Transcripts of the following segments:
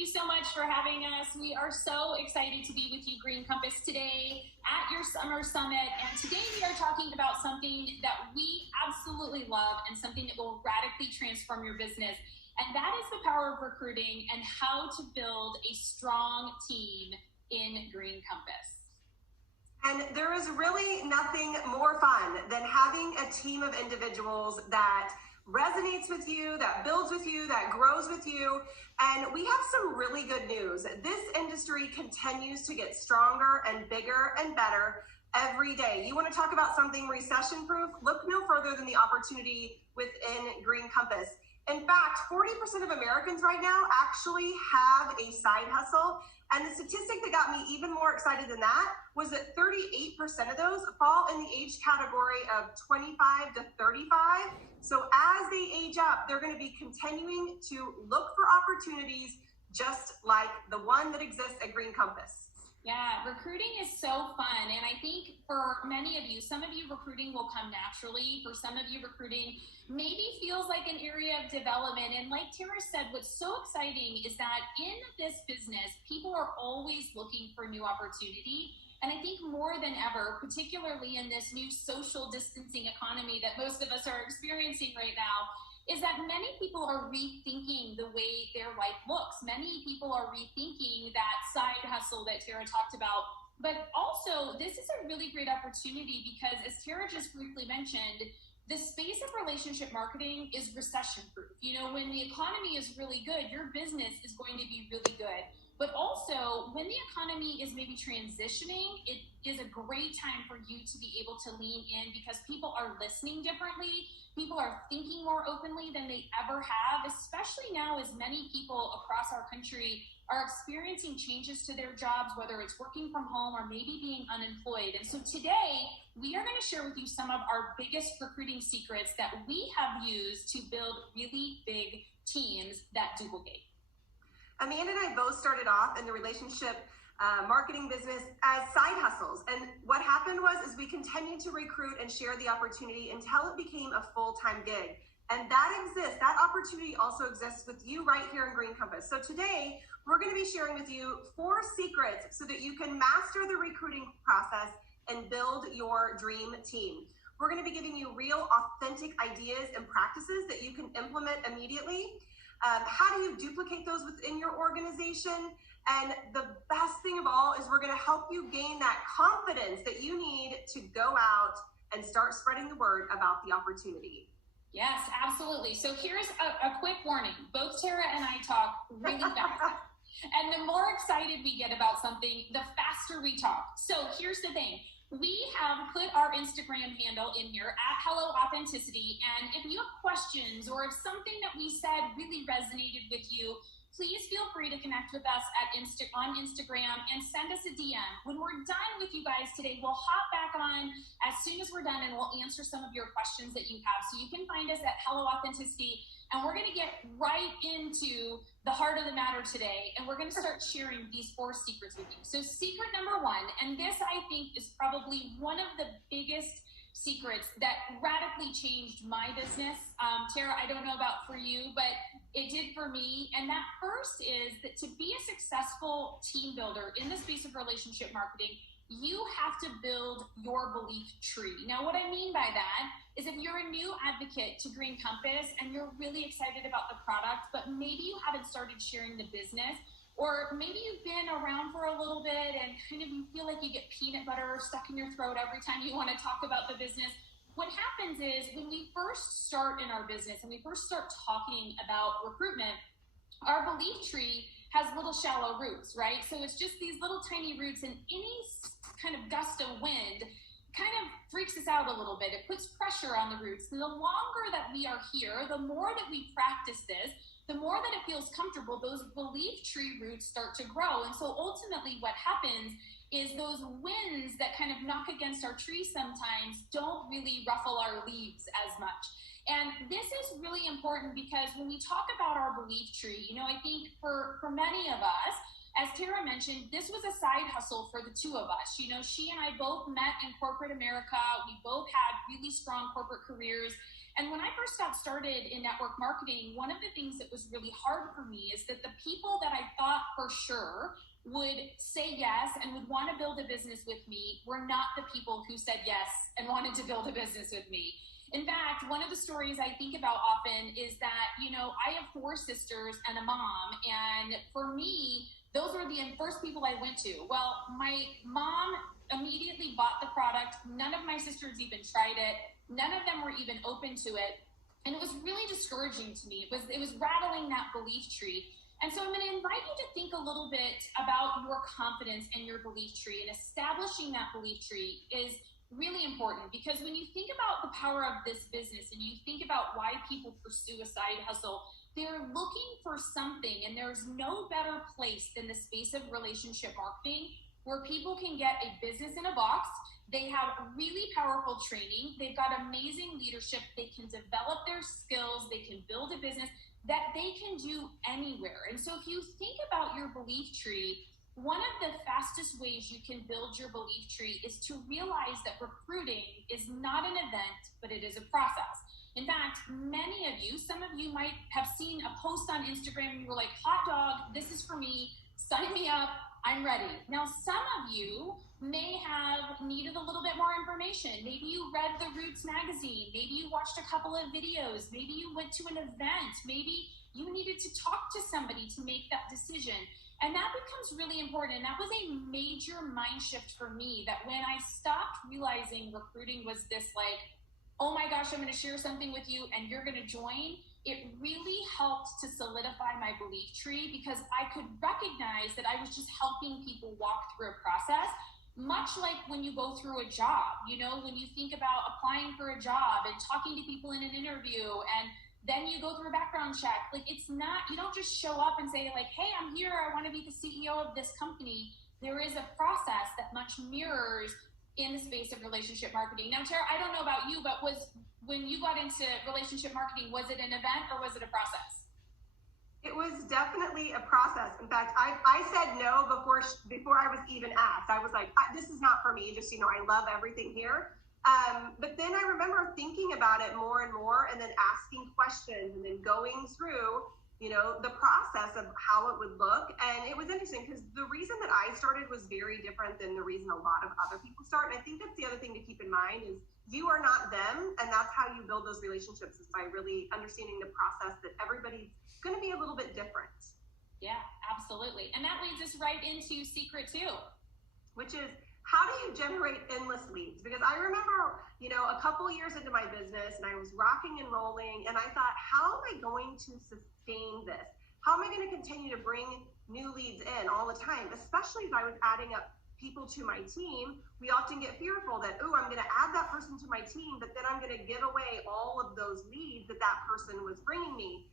you so much for having us. We are so excited to be with you, Green Compass, today at your Summer Summit. And today we are talking about something that we absolutely love and something that will radically transform your business. And that is the power of recruiting and how to build a strong team in Green Compass. And there is really nothing more fun than having a team of individuals that resonates with you, that builds with you, that grows with you. And we have some really good news. This industry continues to get stronger and bigger and better every day. You want to talk about something recession-proof? Look no further than the opportunity within Green Compass. In fact, 40% of Americans right now actually have a side hustle. And the statistic that got me even more excited than that was that 38% of those fall in the age category of 25 to 35. So as they age up, they're going to be continuing to look for opportunities just like the one that exists at Green Compass. Yeah, recruiting is so fun. And I think for many of you, some of you recruiting will come naturally. For some of you, recruiting maybe feels like an area of development. And like Tara said, what's so exciting is that in this business, people are always looking for new opportunity. And I think more than ever, particularly in this new social distancing economy that most of us are experiencing right now, is that many people are rethinking the way their life looks. Many people are rethinking that side hustle that Tara talked about. But also, this is a really great opportunity because, as Tara just briefly mentioned, the space of relationship marketing is recession-proof. You know, when the economy is really good, your business is going to be really good. But also, when the economy is maybe transitioning, it is a great time for you to be able to lean in because people are listening differently. People are thinking more openly than they ever have, especially now as many people across our country are experiencing changes to their jobs, whether it's working from home or maybe being unemployed. And so today, we are going to share with you some of our biggest recruiting secrets that we have used to build really big teams that duplicate. Amanda and I both started off in the relationship marketing business as side hustles. And what happened is we continued to recruit and share the opportunity until it became a full-time gig. And that exists. That opportunity also exists with you right here in Green Compass. So today, we're going to be sharing with you 4 secrets so that you can master the recruiting process and build your dream team. We're going to be giving you real, authentic ideas and practices that you can implement immediately. How do you duplicate those within your organization? And the best thing of all is we're going to help you gain that confidence that you need to go out and start spreading the word about the opportunity. Yes, absolutely. So here's a quick warning. Both Tara and I talk really fast. And the more excited we get about something, the faster we talk. So here's the thing. We have put our Instagram handle in here at Hello Authenticity. And if you have questions or if something that we said really resonated with you, please feel free to connect with us on Instagram and send us a DM. When we're done with you guys today, we'll hop back on as soon as we're done and we'll answer some of your questions that you have. So you can find us at Hello Authenticity. And we're going to get right into the heart of the matter today. And we're going to start sharing these 4 secrets with you. So secret number 1, and this I think is probably one of the biggest secrets that radically changed my business. Tara, I don't know about for you, but it did for me. And that first is that to be a successful team builder in the space of relationship marketing, you have to build your belief tree. Now, what I mean by that is if you're a new advocate to Green Compass and you're really excited about the product, but maybe you haven't started sharing the business, or maybe you've been around for a little bit and kind of you feel like you get peanut butter stuck in your throat every time you want to talk about the business. What happens is when we first start in our business and we first start talking about recruitment, our belief tree has little shallow roots, right? So it's just these little tiny roots, and any kind of gust of wind kind of freaks us out a little bit. It puts pressure on the roots. And the longer that we are here, the more that we practice this, the more that it feels comfortable, those belief tree roots start to grow. And so ultimately what happens is those winds that kind of knock against our tree sometimes don't really ruffle our leaves as much. And this is really important because when we talk about our belief tree, you know, I think for many of us, as Tara mentioned, this was a side hustle for the two of us. You know, she and I both met in corporate America. We both had really strong corporate careers. And when I first got started in network marketing, one of the things that was really hard for me is that the people that I thought for sure would say yes and would want to build a business with me were not the people who said yes and wanted to build a business with me. In fact, one of the stories I think about often is that, you know, I have 4 sisters and a mom. And for me, those were the first people I went to. Well, my mom immediately bought the product. None of my sisters even tried it. None of them were even open to it. And it was really discouraging to me. It was rattling that belief tree. And so I'm going to invite you to think a little bit about your confidence and your belief tree, and establishing that belief tree is really important, because when you think about the power of this business and you think about why people pursue a side hustle, they're looking for something, and there's no better place than the space of relationship marketing, where people can get a business in a box. They have really powerful training. They've got amazing leadership. They can develop their skills. They can build a business that they can do anywhere. And so if you think about your belief tree, one of the fastest ways you can build your belief tree is to realize that recruiting is not an event, but it is a process. In fact, many of you, some of you might have seen a post on Instagram and you were like, hot dog, this is for me, sign me up, I'm ready. Now, some of you may have needed a little bit more information. Maybe you read the Roots magazine, maybe you watched a couple of videos, maybe you went to an event, maybe you needed to talk to somebody to make that decision. And that becomes really important. And that was a major mind shift for me, that when I stopped realizing recruiting was this like, oh my gosh, I'm going to share something with you and you're going to join, it really helped to solidify my belief tree, because I could recognize that I was just helping people walk through a process, much like when you go through a job. You know, when you think about applying for a job and talking to people in an interview, and then you go through a background check. Like, it's not, you don't just show up and say like, hey, I'm here, I want to be the CEO of this company. There is a process that much mirrors in the space of relationship marketing. Now, Tara, I don't know about you, but when you got into relationship marketing, was it an event or was it a process? It was definitely a process. In fact, I said no before I was even asked. I was like, this is not for me. Just, you know, I love everything here. But then I remember thinking about it more and more, and then asking questions, and then going through, you know, the process of how it would look. And it was interesting because the reason that I started was very different than the reason a lot of other people start. And I think that's the other thing to keep in mind is you are not them. And that's how you build those relationships, is by really understanding the process, that everybody's going to be a little bit different. Yeah, absolutely. And that leads us right into secret 2, which is, how do you generate endless leads? Because I remember, you know, a couple years into my business, and I was rocking and rolling, and I thought, how am I going to sustain this? How am I going to continue to bring new leads in all the time? Especially as I was adding up people to my team, we often get fearful that, oh, I'm going to add that person to my team, but then I'm going to give away all of those leads that person was bringing me.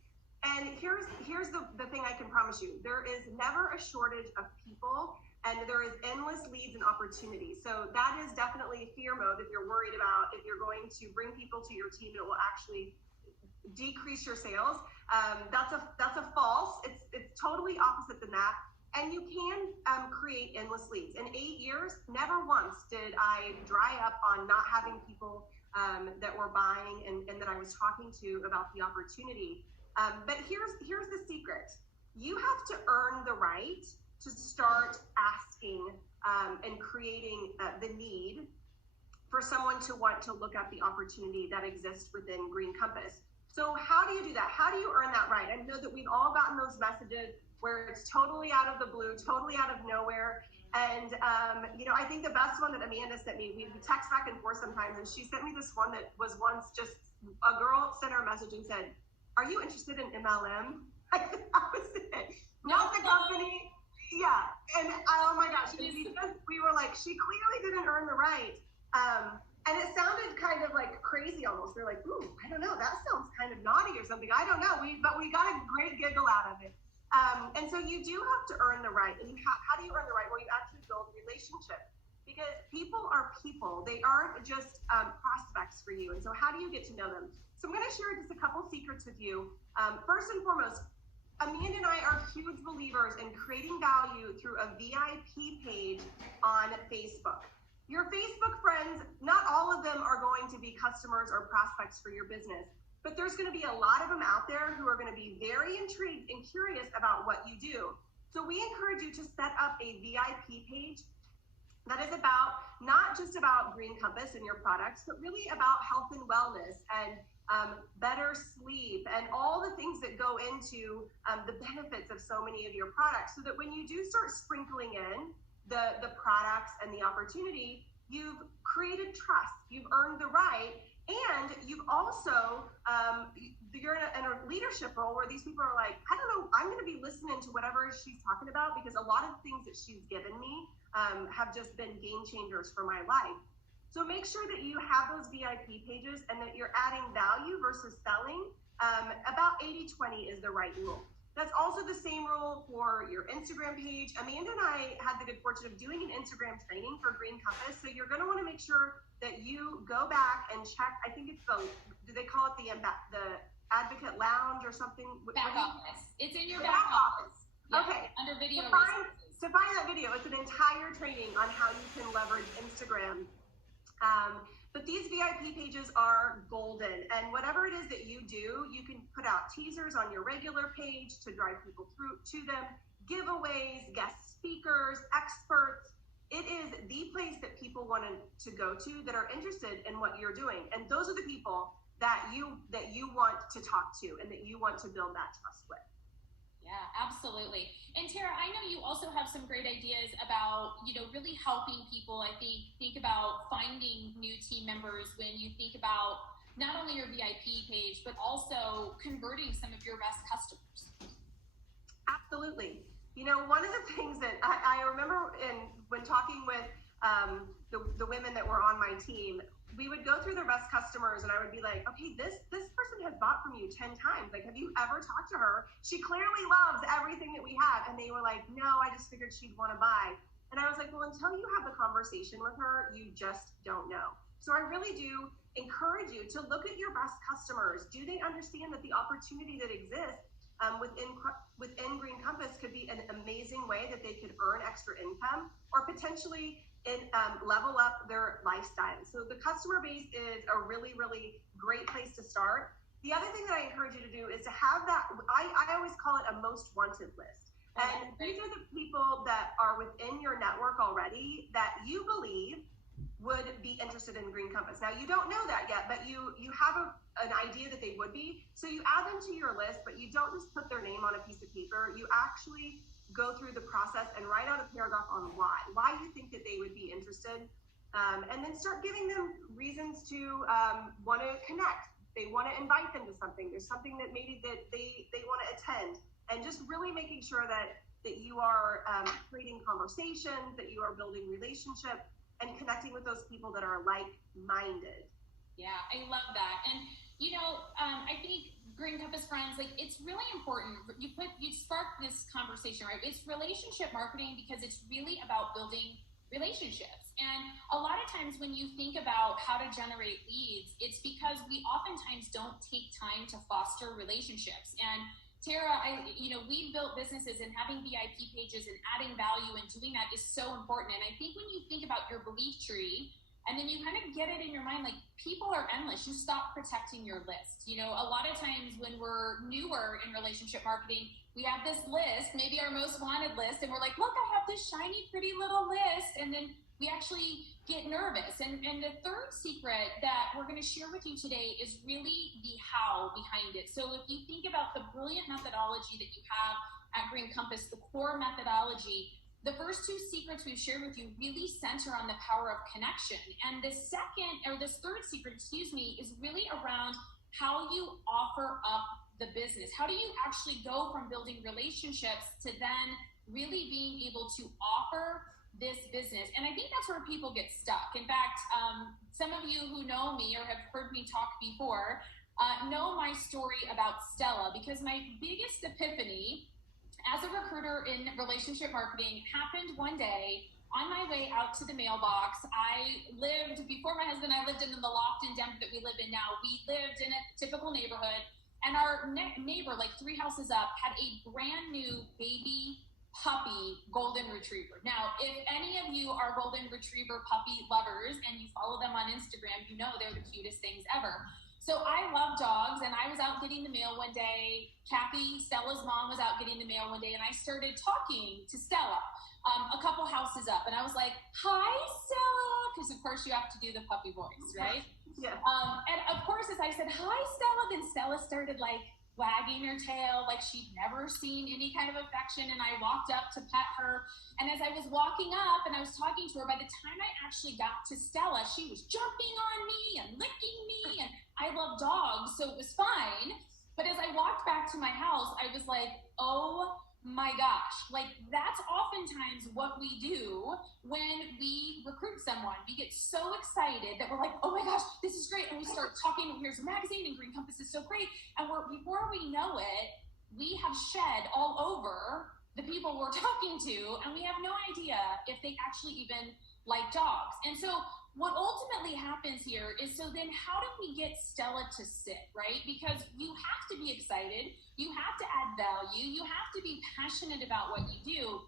And here's the thing I can promise you. There is never a shortage of people, and there is endless leads and opportunities. So that is definitely fear mode if you're worried about if you're going to bring people to your team that will actually decrease your sales. That's a false. It's totally opposite than that. And you can create endless leads. In 8 years, never once did I dry up on not having people that were buying and that I was talking to about the opportunity. But here's the secret. You have to earn the right to start asking and creating the need for someone to want to look at the opportunity that exists within Green Compass. So how do you do that? How do you earn that right? I know that we've all gotten those messages where it's totally out of the blue, totally out of nowhere. And, you know, I think the best one that Amanda sent me, we text back and forth sometimes, and she sent me this one that was once just a girl sent her a message and said, are you interested in MLM? Like, that was it. Not the company. Yeah. And oh my gosh, we were like, she clearly didn't earn the right. And it sounded kind of like crazy almost. They're like, ooh, I don't know, that sounds kind of naughty or something. I don't know. But we got a great giggle out of it. And so you do have to earn the right. And how do you earn the right? Well, you actually build relationship, because people are people. They aren't just prospects for you. And so how do you get to know them? So I'm going to share just a couple secrets with you. First and foremost, Amanda and I are huge believers in creating value through a VIP page on Facebook. Your Facebook friends, not all of them are going to be customers or prospects for your business, but there's going to be a lot of them out there who are going to be very intrigued and curious about what you do. So we encourage you to set up a VIP page that is about not just about Green Compass and your products, but really about health and wellness and better sleep and all the things that go into the benefits of so many of your products, so that when you do start sprinkling in the products and the opportunity, you've created trust, you've earned the right, and you've also you're in a leadership role where these people are like, I don't know, I'm going to be listening to whatever she's talking about, because a lot of things that she's given me have just been game changers for my life. So make sure that you have those VIP pages and that you're adding value versus selling. About 80-20 is the right rule. That's also the same rule for your Instagram page. Amanda and I had the good fortune of doing an Instagram training for Green Compass. So you're going to want to make sure that you go back and check. I think it's do they call it the Advocate Lounge or something? Back office. It's in your back office. Yeah, okay. Under video resources. To find that video, it's an entire training on how you can leverage Instagram. But these VIP pages are golden, and whatever it is that you do, you can put out teasers on your regular page to drive people through to them, giveaways, guest speakers, experts. It is the place that people want to go to that are interested in what you're doing, and those are the people that you want to talk to and that you want to build that trust with. Yeah, absolutely. And Tara, I know you also have some great ideas about, really helping people. I think about finding new team members when you think about not only your VIP page, but also converting some of your best customers. Absolutely. One of the things that I remember when talking with the women that were on my team, we would go through their best customers and I would be like, okay, this person has bought from you 10 times. Like, have you ever talked to her? She clearly loves everything that we have. And they were like, no, I just figured she'd want to buy. And I was like, well, until you have the conversation with her, you just don't know. So I really do encourage you to look at your best customers. Do they understand that the opportunity that exists within Green Compass could be an amazing way that they could earn extra income or potentially level up their lifestyle? So the customer base is a really, really great place to start. The other thing that I encourage you to do is to have that, I always call it a most wanted list. And these are the people that are within your network already that you believe would be interested in Green Compass. Now, you don't know that yet, but you have an idea that they would be. So you add them to your list, but you don't just put their name on a piece of paper. You actually go through the process and write out a paragraph on why you think that they would be interested. And then start giving them reasons to want to connect. They want to invite them to something. There's something that maybe that they want to attend. And just really making sure that you are creating conversations, that you are building relationship and connecting with those people that are like-minded. Yeah, I love that. And, I think Green Compass friends, it's really important. You spark this conversation, right? It's relationship marketing because it's really about building relationships. And a lot of times when you think about how to generate leads, it's because we oftentimes don't take time to foster relationships. And Tara, we built businesses, and having VIP pages and adding value and doing that is so important. And I think when you think about your belief tree, and then you kind of get it in your mind, people are endless. You stop protecting your list. A lot of times when we're newer in relationship marketing, we have this list, maybe our most wanted list, and we're like, look, I have this shiny, pretty little list. And then we actually get nervous. And the third secret that we're going to share with you today is really the how behind it. So if you think about the brilliant methodology that you have at Green Compass, the core methodology, the first two secrets we've shared with you really center on the power of connection. And this third secret, is really around how you offer up the business. How do you actually go from building relationships to then really being able to offer this business? And I think that's where people get stuck. In fact, some of you who know me or have heard me talk before know my story about Stella, because my biggest epiphany as a recruiter in relationship marketing happened one day on my way out to the mailbox. Before my husband and I lived in the loft in Denver that we live in now. We lived in a typical neighborhood. And our neighbor, like 3 houses up, had a brand new baby puppy golden retriever. Now, if any of you are golden retriever puppy lovers and you follow them on Instagram, you know they're the cutest things ever. So I love dogs, and I was out getting the mail one day. Kathy, Stella's mom, was out getting the mail one day, and I started talking to Stella a couple houses up, and I was like, "Hi, Stella," because of course you have to do the puppy voice, right? Yeah. And of course, as I said, "Hi, Stella," then Stella started like wagging her tail like she'd never seen any kind of affection, and I walked up to pet her. And as I was walking up and I was talking to her, by the time I actually got to Stella, she was jumping on me and licking me, and I love dogs, so it was fine. But as I walked back to my house, I was like, oh my gosh, like that's oftentimes what we do when we recruit someone. We get so excited that we're like, oh my gosh, this is great. And we start talking, here's a magazine, and Green Compass is so great. And before we know it, we have shed all over the people we're talking to, and we have no idea if they actually even like dogs. And so what ultimately happens here is, so then how do we get Stella to sit, right? Because you have to be excited, you have to add value, you have to be passionate about what you do.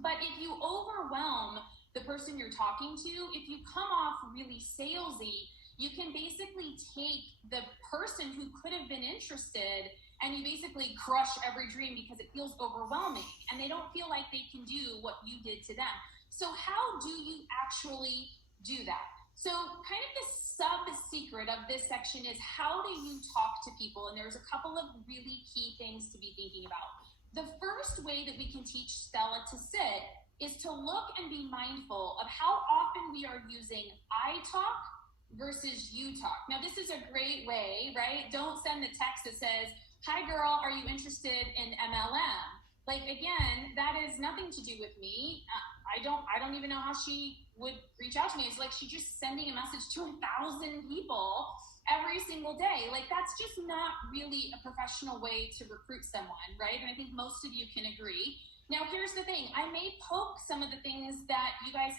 But if you overwhelm the person you're talking to, if you come off really salesy, you can basically take the person who could have been interested and you basically crush every dream because it feels overwhelming and they don't feel like they can do what you did to them. So how do you actually do that? So kind of the sub-secret of this section is, how do you talk to people? And there's a couple of really key things to be thinking about. The first way that we can teach Stella to sit is to look and be mindful of how often we are using I talk versus you talk. Now, this is a great way, right? Don't send the text that says, "Hi girl, are you interested in MLM?" Like, again, that is nothing to do with me. I don't even know how she would reach out to me. It's like she's just sending a message to 1,000 people every single day. Like, that's just not really a professional way to recruit someone, right? And I think most of you can agree. Now, here's the thing. I may poke some of the things that you guys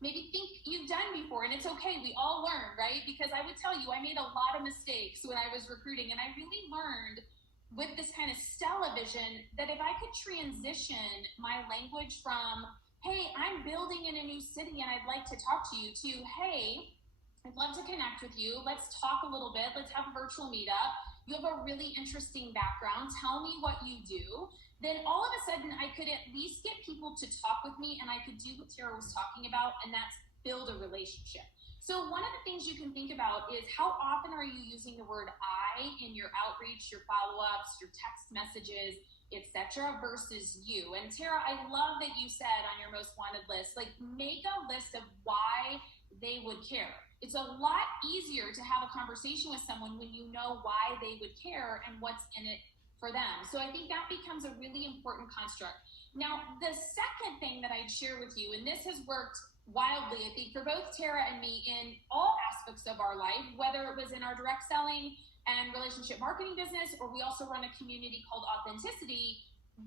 maybe think you've done before, and it's okay. We all learn, right? Because I would tell you, I made a lot of mistakes when I was recruiting, and I really learned with this kind of Stella vision that if I could transition my language from, "Hey, I'm building in a new city and I'd like to talk to you," to, "Hey, I'd love to connect with you. Let's talk a little bit. Let's have a virtual meetup. You have a really interesting background. Tell me what you do." Then all of a sudden I could at least get people to talk with me, and I could do what Tara was talking about, and that's build a relationship. So one of the things you can think about is, how often are you using the word I in your outreach, your follow-ups, your text messages, etc., versus you? And Tara, I love that you said on your most wanted list, like, make a list of why they would care. It's a lot easier to have a conversation with someone when you know why they would care and what's in it for them. So I think that becomes a really important construct. Now, the second thing that I'd share with you, and this has worked wildly, I think, for both Tara and me in all aspects of our life, whether it was in our direct selling and relationship marketing business, or we also run a community called Authenticity.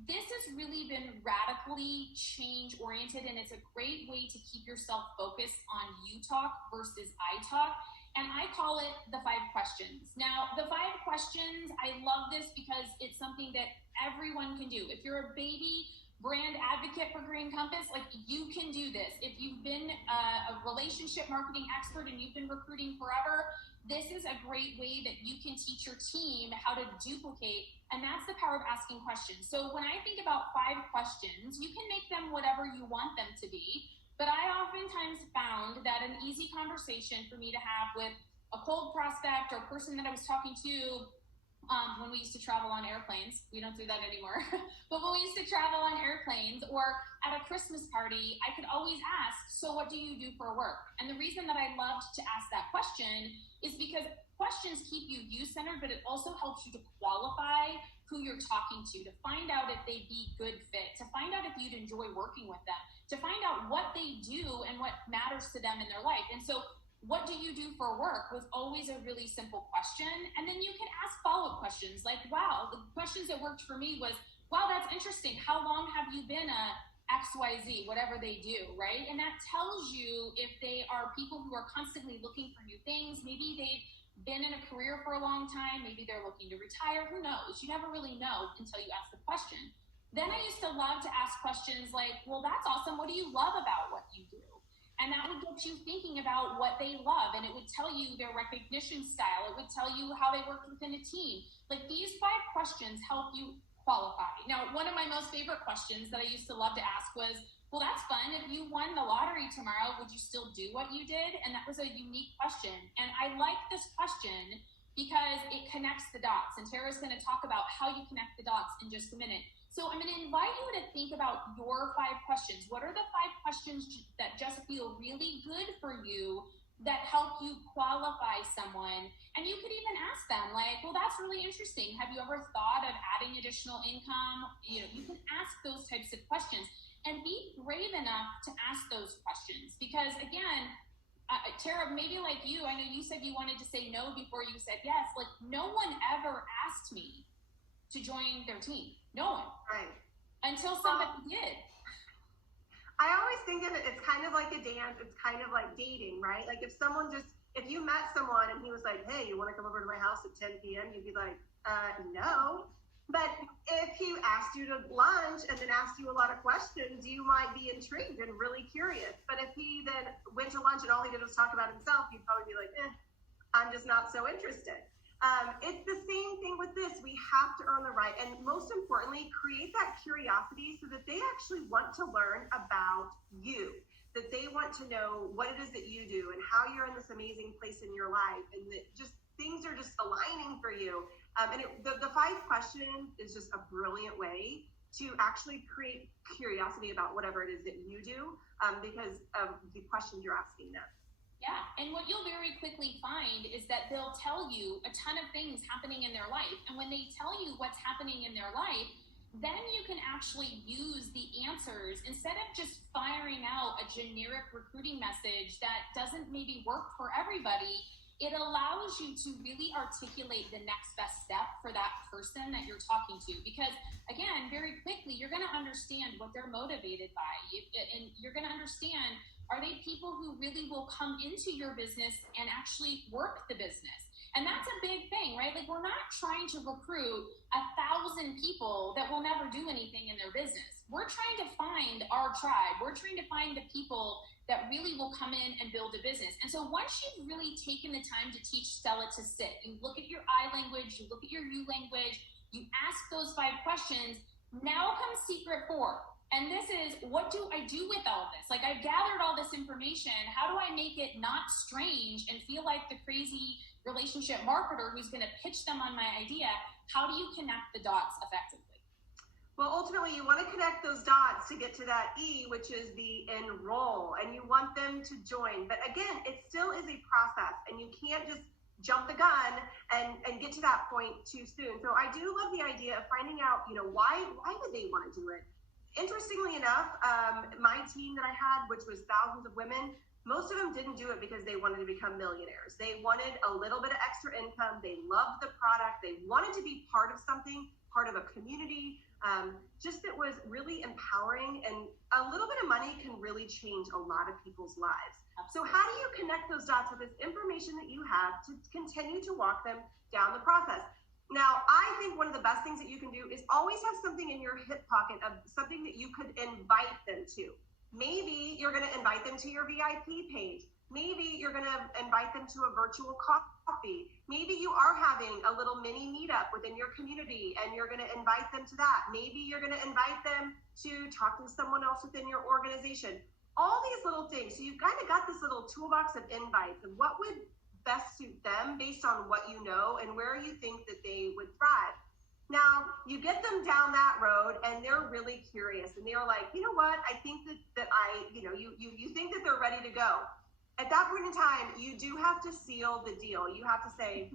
This has really been radically change oriented, and it's a great way to keep yourself focused on you talk versus I talk. And I call it the 5 questions. Now, the 5 questions, I love this because it's something that everyone can do. If you're a baby brand advocate for Green Compass, like, you can do this. If you've been a relationship marketing expert and you've been recruiting forever, this is a great way that you can teach your team how to duplicate, and that's the power of asking questions. So when I think about 5 questions, you can make them whatever you want them to be, but I oftentimes found that an easy conversation for me to have with a cold prospect or person that I was talking to when we used to travel on airplanes. We don't do that anymore. But when we used to travel on airplanes or at a Christmas party, I could always ask, "So what do you do for work?" And the reason that I loved to ask that question is because questions keep you you-centered, but it also helps you to qualify who you're talking to find out if they'd be good fit, to find out if you'd enjoy working with them, to find out what they do and what matters to them in their life. And so, "What do you do for work?" was always a really simple question. And then you can ask follow-up questions like, wow, the questions that worked for me was, "Wow, that's interesting. How long have you been a XYZ," whatever they do, right? And that tells you if they are people who are constantly looking for new things. Maybe they've been in a career for a long time. Maybe they're looking to retire. Who knows? You never really know until you ask the question. Then I used to love to ask questions like, well, that's awesome. What do you love about what you do? And that would get you thinking about what they love. And it would tell you their recognition style. It would tell you how they worked within a team. Like, these 5 questions help you qualify. Now, one of my most favorite questions that I used to love to ask was, well, that's fun. If you won the lottery tomorrow, would you still do what you did? And that was a unique question. And I like this question because it connects the dots. And Tara's going to talk about how you connect the dots in just a minute. So I'm going to invite you to think about your 5 questions. What are the 5 questions that just feel really good for you that help you qualify someone? And you could even ask them like, well, that's really interesting. Have you ever thought of adding additional income? You can ask those types of questions and be brave enough to ask those questions. Because again, Tara, maybe like you, I know you said you wanted to say no before you said yes. Like, no one ever asked me to join their team. No one. Right. Until somebody did. I always think of it, it's kind of like a dance. It's kind of like dating, right? Like if you met someone and he was like, hey, you want to come over to my house at 10 p.m.? You'd be like, no. But if he asked you to lunch and then asked you a lot of questions, you might be intrigued and really curious. But if he then went to lunch and all he did was talk about himself, you'd probably be like, I'm just not so interested. It's the same thing with this. We have to earn the right. And most importantly, create that curiosity so that they actually want to learn about you, that they want to know what it is that you do and how you're in this amazing place in your life, and that just things are just aligning for you. The 5 questions is just a brilliant way to actually create curiosity about whatever it is that you do, because of the questions you're asking them. Yeah, and what you'll very quickly find is that they'll tell you a ton of things happening in their life. And when they tell you what's happening in their life, then you can actually use the answers instead of just firing out a generic recruiting message that doesn't maybe work for everybody. It allows you to really articulate the next best step for that person that you're talking to. Because again, very quickly, you're going to understand what they're motivated by. And you're going to understand, are they people who really will come into your business and actually work the business? And that's a big thing, right? Like, we're not trying to recruit 1,000 people that will never do anything in their business. We're trying to find our tribe. We're trying to find the people that really will come in and build a business. And so once you've really taken the time to teach Stella to sit, you look at your I language, you look at your you language, you ask those 5 questions, now comes secret 4. And this is, what do I do with all this? Like, I've gathered all this information. How do I make it not strange and feel like the crazy relationship marketer who's going to pitch them on my idea? How do you connect the dots effectively? Well, ultimately, you want to connect those dots to get to that E, which is the enroll, and you want them to join. But again, it still is a process, and you can't just jump the gun and get to that point too soon. So I do love the idea of finding out, why would they want to do it? Interestingly enough, my team that I had, which was thousands of women, most of them didn't do it because they wanted to become millionaires. They wanted a little bit of extra income. They loved the product. They wanted to be part of something, part of a community, just that was really empowering. And a little bit of money can really change a lot of people's lives. So how do you connect those dots with this information that you have to continue to walk them down the process? Now, I think one of the best things that you can do is always have something in your hip pocket of something that you could invite them to. Maybe you're going to invite them to your VIP page. Maybe you're going to invite them to a virtual coffee. Maybe you are having a little mini meetup within your community and you're going to invite them to that. Maybe you're going to invite them to talk to someone else within your organization. All these little things. So you've kind of got this little toolbox of invites and what would best suit them based on what you know and where you think that they would thrive. Now, you get them down that road and they're really curious and they're like, you know what, I think you think that they're ready to go. At that point in time, you do have to seal the deal. You have to say,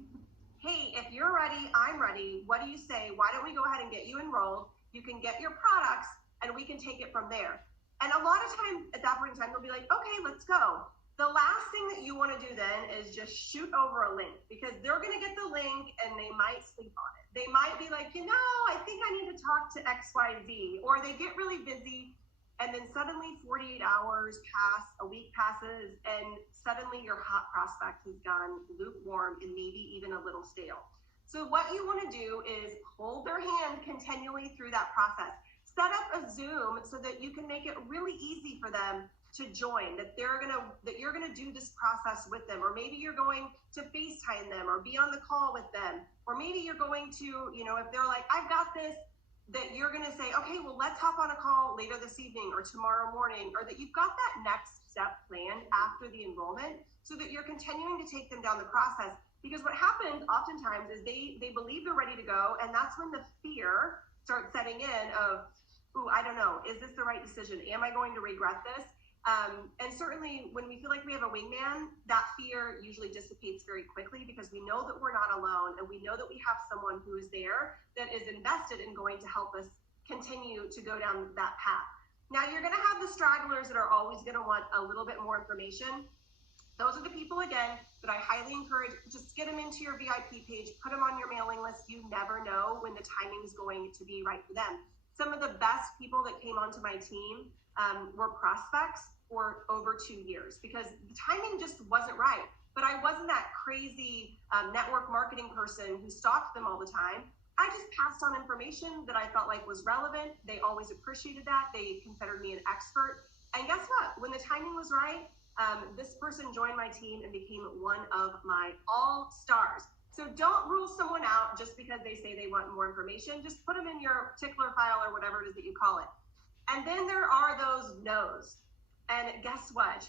hey, if you're ready, I'm ready. What do you say? Why don't we go ahead and get you enrolled? You can get your products and we can take it from there. And a lot of times at that point in time, they'll be like, okay, let's go. The last thing that you want to do then is just shoot over a link because they're going to get the link and they might sleep on it. They might be like, I think I need to talk to XYZ, or they get really busy And then suddenly 48 hours pass, a week passes, and suddenly your hot prospect has gone lukewarm and maybe even a little stale. So what you want to do is hold their hand continually through that process. Set up a Zoom so that you can make it really easy for them to join, that you're gonna do this process with them, or maybe you're going to FaceTime them or be on the call with them, or maybe you're going to, if they're like, I've got this, that you're going to say, okay, well, let's hop on a call later this evening or tomorrow morning, or that you've got that next step planned after the enrollment so that you're continuing to take them down the process. Because what happens oftentimes is they believe they're ready to go, and that's when the fear starts setting in of, ooh, I don't know, is this the right decision? Am I going to regret this? And certainly when we feel like we have a wingman, that fear usually dissipates very quickly because we know that we're not alone, and we know that we have someone who is there that is invested in going to help us continue to go down that path. Now, you're going to have the stragglers that are always going to want a little bit more information. Those are the people, again, that I highly encourage. Just get them into your VIP page, put them on your mailing list. You never know when the timing is going to be right for them. Some of the best people that came onto my team were prospects for over 2 years because the timing just wasn't right. But I wasn't that crazy network marketing person who stalked them all the time. I just passed on information that I felt like was relevant. They always appreciated that. They considered me an expert. And guess what? When the timing was right, this person joined my team and became one of my all-stars. So don't rule someone out just because they say they want more information. Just put them in your tickler file or whatever it is that you call it. And then there are those no's. And guess what?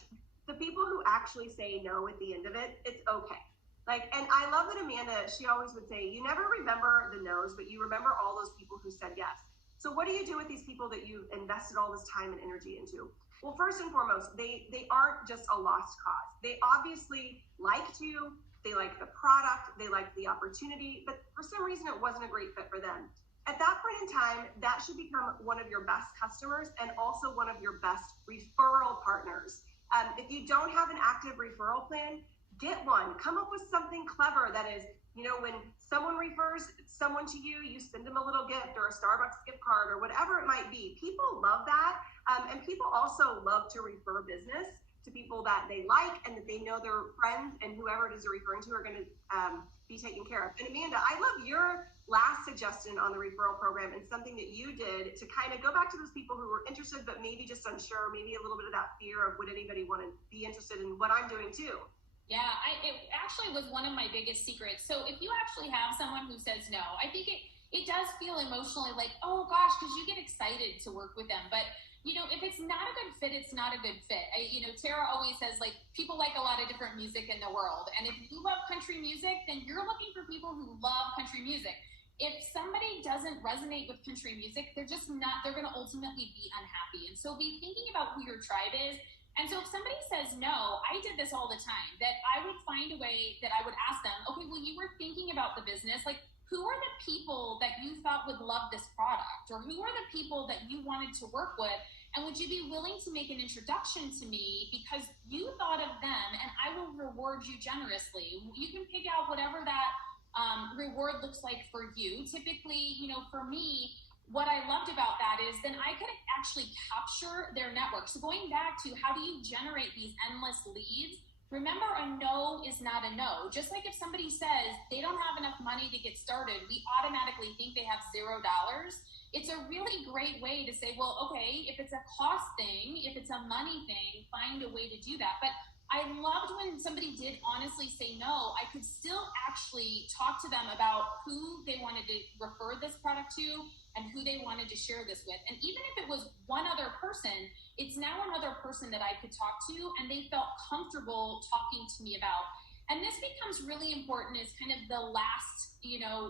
The people who actually say no at the end of it, it's okay. And I love that Amanda, she always would say, you never remember the no's, but you remember all those people who said yes. So what do you do with these people that you've invested all this time and energy into? Well, first and foremost, they aren't just a lost cause. They obviously liked you, they liked the product, they liked the opportunity, but for some reason it wasn't a great fit for them. At that point in time, that should become one of your best customers and also one of your best referral partners. If you don't have an active referral plan, get one. Come up with something clever that is, when someone refers someone to you, you send them a little gift or a Starbucks gift card or whatever it might be. People love that. And people also love to refer business to people that they like and that they know their friends and whoever it is they're referring to are going to be taken care of. And Amanda, I love your last suggestion on the referral program and something that you did to kind of go back to those people who were interested but maybe just unsure, maybe a little bit of that fear of would anybody want to be interested in what I'm doing too. Yeah, it actually was one of my biggest secrets. So if you actually have someone who says no, I think it does feel emotionally like, oh gosh, because you get excited to work with them. But if it's not a good fit, it's not a good fit. Tara always says, people like a lot of different music in the world. And if you love country music, then you're looking for people who love country music. If somebody doesn't resonate with country music, they're going to ultimately be unhappy. And so be thinking about who your tribe is. And so if somebody says no, I did this all the time, that I would find a way that I would ask them, okay, well, you were thinking about the business, who are the people that you thought would love this product? Or who are the people that you wanted to work with? And would you be willing to make an introduction to me because you thought of them and I will reward you generously? You can pick out whatever that reward looks like for you. Typically, for me, what I loved about that is then I could actually capture their network. So going back to how do you generate these endless leads? Remember, a no is not a no. Just like if somebody says they don't have enough money to get started, we automatically think they have $0. It's a really great way to say, well, okay, if it's a cost thing, if it's a money thing, find a way to do that. But I loved when somebody did honestly say no. I could still actually talk to them about who they wanted to refer this product to and who they wanted to share this with. And even if it was one other person, it's now another person that I could talk to and they felt comfortable talking to me about. And this becomes really important as kind of the last,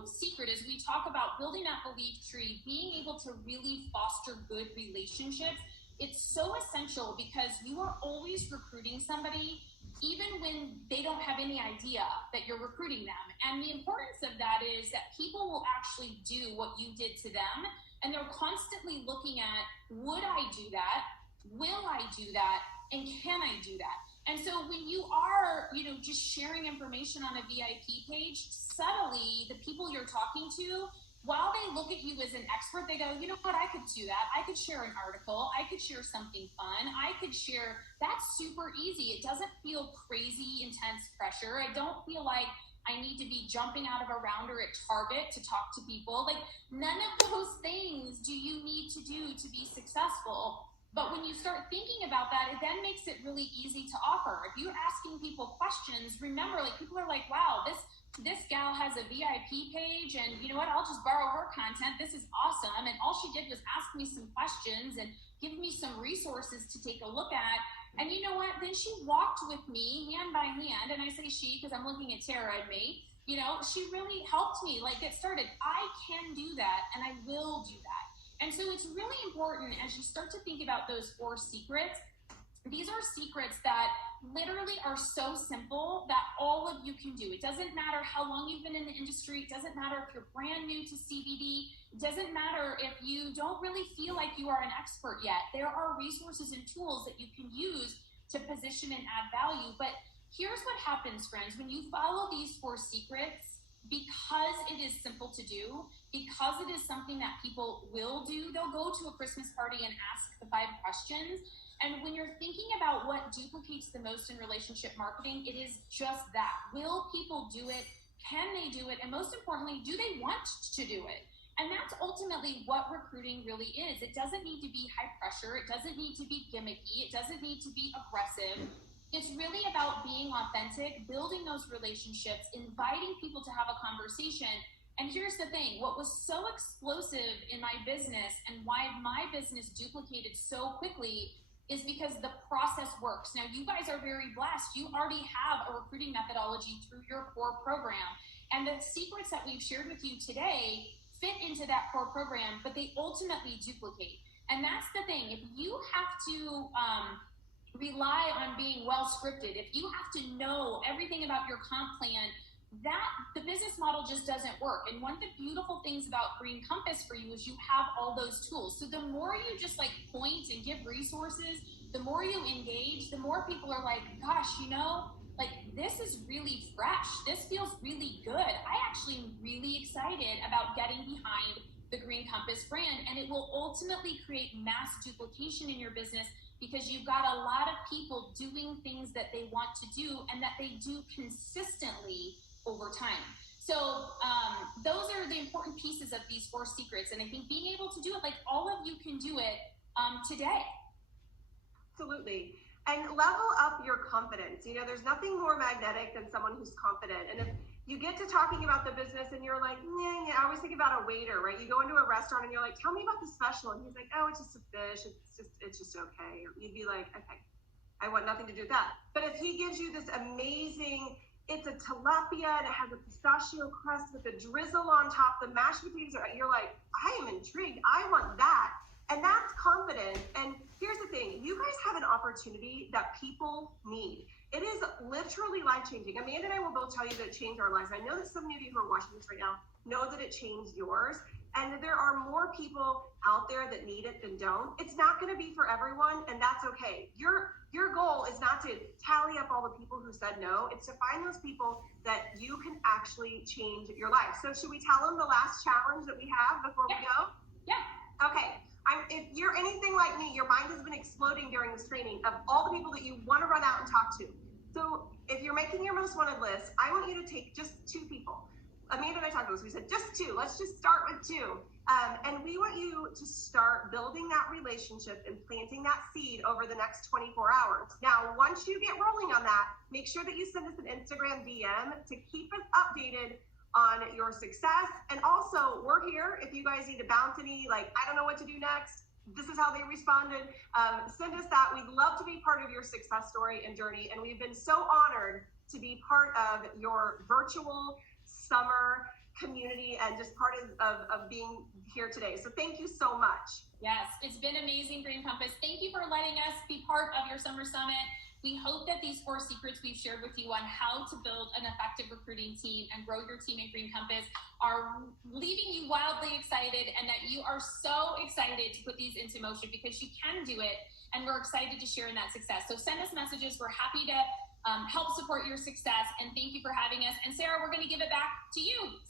secret as we talk about building that belief tree, being able to really foster good relationships. It's so essential because you are always recruiting somebody, even when they don't have any idea that you're recruiting them. And the importance of that is that people will actually do what you did to them. And they're constantly looking at, would I do that? Will I do that? And can I do that? And so when you are, just sharing information on a VIP page, subtly, the people you're talking to, while they look at you as an expert, they go, you know what, I could do that. I could share an article. I could share something fun. I could share, that's super easy. It doesn't feel crazy, intense pressure. I don't feel like I need to be jumping out of a rounder at Target to talk to people. Like, none of those things do you need to do to be successful. But when you start thinking about that, it then makes it really easy to offer. If you're asking people questions, remember, like, people are like, wow, this gal has a VIP page, and you know what, I'll just borrow her content. This is awesome. And all she did was ask me some questions and give me some resources to take a look at. And you know what, then she walked with me hand by hand, and I say she because I'm looking at Tara and me, you know, she really helped me like get started. I can do that, and I will do that. And so it's really important as you start to think about those 4 secrets. These are secrets that literally are so simple that all of you can do. It doesn't matter how long you've been in the industry. It doesn't matter if you're brand new to CBD. It doesn't matter if you don't really feel like you are an expert yet. There are resources and tools that you can use to position and add value. But here's what happens, friends. When you follow these 4 secrets, because it is simple to do, because it is something that people will do, they'll go to a Christmas party and ask the 5 questions. And when you're thinking about what duplicates the most in relationship marketing, it is just that. Will people do it? Can they do it? And most importantly, do they want to do it? And that's ultimately what recruiting really is. It doesn't need to be high pressure. It doesn't need to be gimmicky. It doesn't need to be aggressive. It's really about being authentic, building those relationships, inviting people to have a conversation. And here's the thing, what was so explosive in my business and why my business duplicated so quickly is because the process works. Now, you guys are very blessed. You already have a recruiting methodology through your core program. And the secrets that we've shared with you today fit into that core program, but they ultimately duplicate. And that's the thing. If you have to rely on being well scripted, if you have to know everything about your comp plan, that the business model just doesn't work. And one of the beautiful things about Green Compass for you is you have all those tools. So the more you just like point and give resources, the more you engage, the more people are like, gosh, you know, like this is really fresh. This feels really good. I actually am really excited about getting behind the Green Compass brand, and it will ultimately create mass duplication in your business because you've got a lot of people doing things that they want to do and that they do consistently over time. So those are the important pieces of these 4 secrets. And I think being able to do it, like all of you can do it today. Absolutely. And level up your confidence. You know, there's nothing more magnetic than someone who's confident. And if you get to talking about the business and you're like, yeah, I always think about a waiter, right? You go into a restaurant and you're like, tell me about the special. And he's like, oh, it's just a fish. It's just okay. You'd be like, okay, I want nothing to do with that. But if he gives you this amazing, it's a tilapia and it has a pistachio crust with a drizzle on top, the mashed potatoes are, you're like, I am intrigued. I want that. And that's confidence. And here's the thing, you guys have an opportunity that people need. It is literally life-changing. Amanda and I will both tell you that it changed our lives. I know that some of you who are watching this right now know that it changed yours. And there are more people out there that need it than don't. It's not going to be for everyone, and that's okay. Your goal is not to tally up all the people who said no. It's to find those people that you can actually change your life. So should we tell them the last challenge that we have before we go? Yeah. Okay. If you're anything like me, your mind has been exploding during this training of all the people that you want to run out and talk to. So if you're making your most wanted list, I want you to take just 2 people. Amanda and I talked about this. We said just 2. Let's just start with 2. And we want you to start building that relationship and planting that seed over the next 24 hours. Now, once you get rolling on that, make sure that you send us an Instagram DM to keep us updated on your success. And also, we're here if you guys need to bounce any, like, I don't know what to do next. This is how they responded. Send us that. We'd love to be part of your success story and journey. And we've been so honored to be part of your virtual summer community and just part of being here today. So thank you so much. Yes, it's been amazing, Green Compass. Thank you for letting us be part of your summer summit. We hope that these 4 secrets we've shared with you on how to build an effective recruiting team and grow your team at Green Compass are leaving you wildly excited, and that you are so excited to put these into motion because you can do it, and we're excited to share in that success. So send us messages. We're happy to help support your success, and thank you for having us. And Sarah, we're going to give it back to you.